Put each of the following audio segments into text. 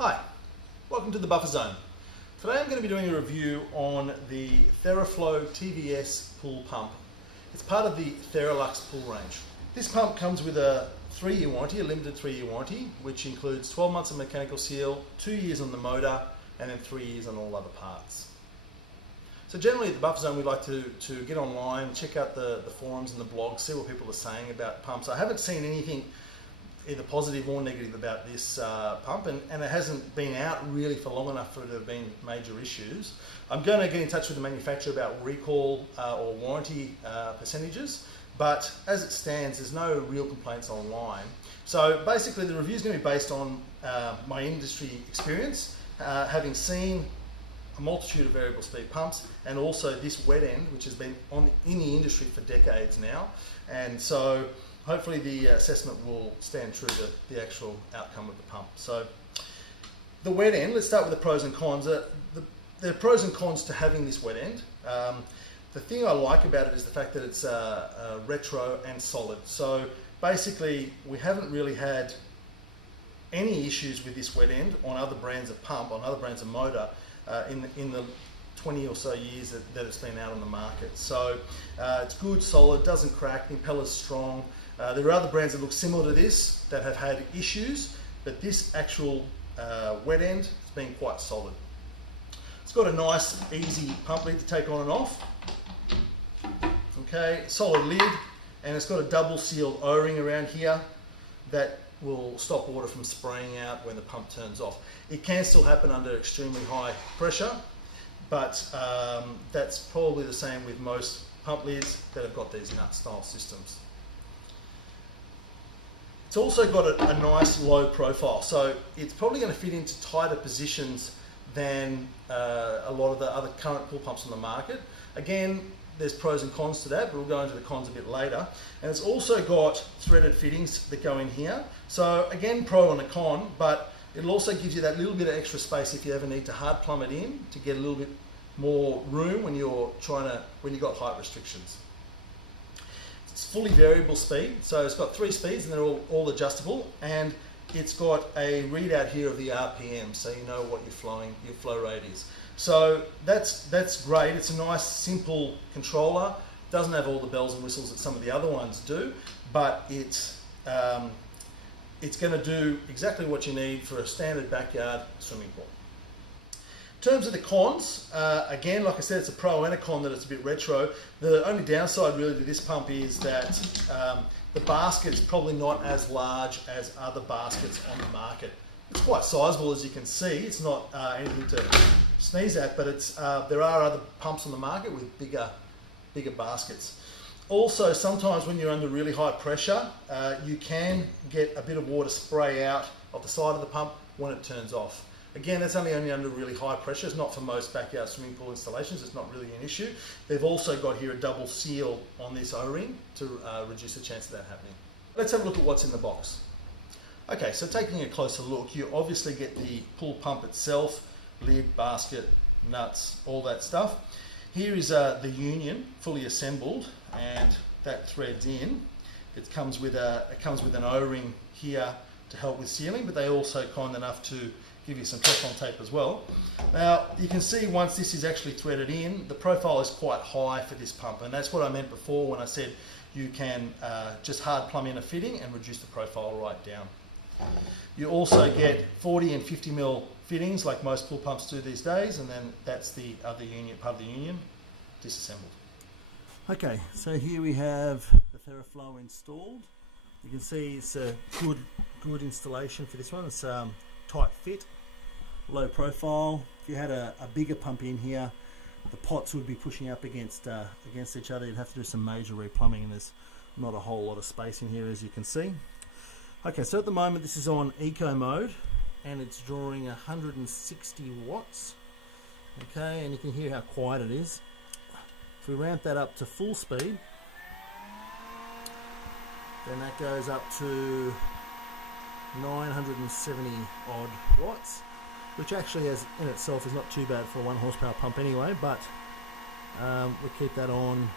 Hi, welcome to the Buffer Zone. Today I'm going to be doing a review on the Theraflow TVS pool pump. It's part of the Theralux pool range. This pump comes with a 3-year warranty, a limited 3-year warranty, which includes 12 months of mechanical seal, 2 years on the motor, and then 3 years on all other parts. So generally at the Buffer Zone we like to get online, check out the forums and the blogs, see what people are saying about pumps. I haven't seen anything either positive or negative about this pump, and it hasn't been out really for long enough for it to have been major issues. I'm going to get in touch with the manufacturer about recall or warranty percentages, but as it stands there's no real complaints online. So basically the review is going to be based on my industry experience, having seen a multitude of variable speed pumps and also this wet end, which has been in the industry for decades now, and so hopefully the assessment will stand true to the actual outcome of the pump. So the wet end, let's start with the pros and cons. There are pros and cons to having this wet end. The thing I like about it is the fact that it's retro and solid. So basically we haven't really had any issues with this wet end on other brands of pump, on other brands of motor in the 20 or so years that it's been out on the market. So it's good, solid, doesn't crack, the impeller's strong. There are other brands that look similar to this that have had issues, but this actual wet end has been quite solid. It's got a nice, easy pump lid to take on and off. Okay, solid lid, and it's got a double sealed O-ring around here that will stop water from spraying out when the pump turns off. It can still happen under extremely high pressure, but that's probably the same with most pump lids that have got these nut style systems. It's also got a nice low profile, so it's probably going to fit into tighter positions than a lot of the other current pool pumps on the market. Again, there's pros and cons to that, but we'll go into the cons a bit later. And it's also got threaded fittings that go in here. So again, pro and a con, but it'll also give you that little bit of extra space if you ever need to hard plumb it in to get a little bit more room when you've got height restrictions. It's fully variable speed, so it's got 3 speeds and they're all adjustable, and it's got a readout here of the RPM, so you know what your flow rate is. So that's great. It's a nice, simple controller. Doesn't have all the bells and whistles that some of the other ones do, but it's going to do exactly what you need for a standard backyard swimming pool. In terms of the cons, again, like I said, it's a pro and a con that it's a bit retro. The only downside really to this pump is that the basket is probably not as large as other baskets on the market. It's quite sizable, as you can see. It's not anything to sneeze at, but there are other pumps on the market with bigger baskets. Also, sometimes when you're under really high pressure, you can get a bit of water spray out of the side of the pump when it turns off. Again, that's only under really high pressure. It's not for most backyard swimming pool installations. It's not really an issue. They've also got here a double seal on this O-ring to reduce the chance of that happening. Let's have a look at what's in the box. Okay, so taking a closer look, you obviously get the pool pump itself, lid, basket, nuts, all that stuff. Here is the union, fully assembled, and that threads in. It comes with an O-ring here to help with sealing, but they also kind enough to give you some Teflon tape as well. Now you can see once this is actually threaded in, the profile is quite high for this pump, and that's what I meant before when I said you can just hard plumb in a fitting and reduce the profile right down. You also get 40 and 50 mil fittings like most pool pumps do these days, and then that's the other union, part of the union, disassembled. Okay, so here we have the Theraflow installed. You can see it's a good installation for this one. It's tight fit, low profile. If you had a bigger pump in here, the pots would be pushing up against each other. You'd have to do some major replumbing, and there's not a whole lot of space in here, as you can see. Okay, so at the moment this is on eco mode and it's drawing 160 watts. Okay, and you can hear how quiet it is. If we ramp that up to full speed, then that goes up to 970 odd watts, which actually in itself is not too bad for a 1 horsepower pump anyway, but we'll keep that on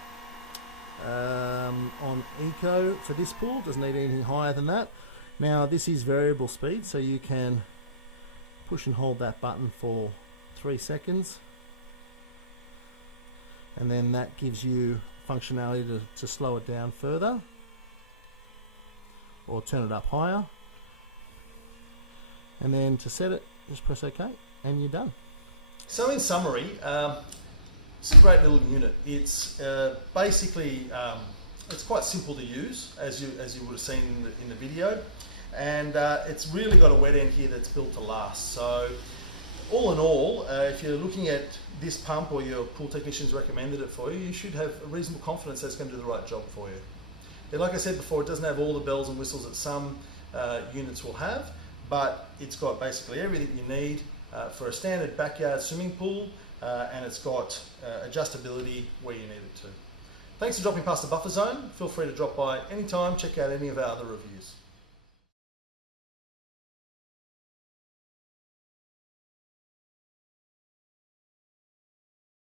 eco for this pool. Doesn't need anything higher than that. Now this is variable speed, so you can push and hold that button for 3 seconds, and then that gives you functionality to slow it down further or turn it up higher, and then to set it just press OK and you're done. So in summary, it's a great little unit. It's basically it's quite simple to use, as you would have seen in the video, and it's really got a wet end here that's built to last. So all in all, if you're looking at this pump or your pool technician's recommended it for you, you should have a reasonable confidence that it's going to do the right job for you. Yeah, like I said before, it doesn't have all the bells and whistles that some units will have, but it's got basically everything you need for a standard backyard swimming pool, and it's got adjustability where you need it to. Thanks for dropping past the buffer zone. Feel free to drop by anytime, check out any of our other reviews.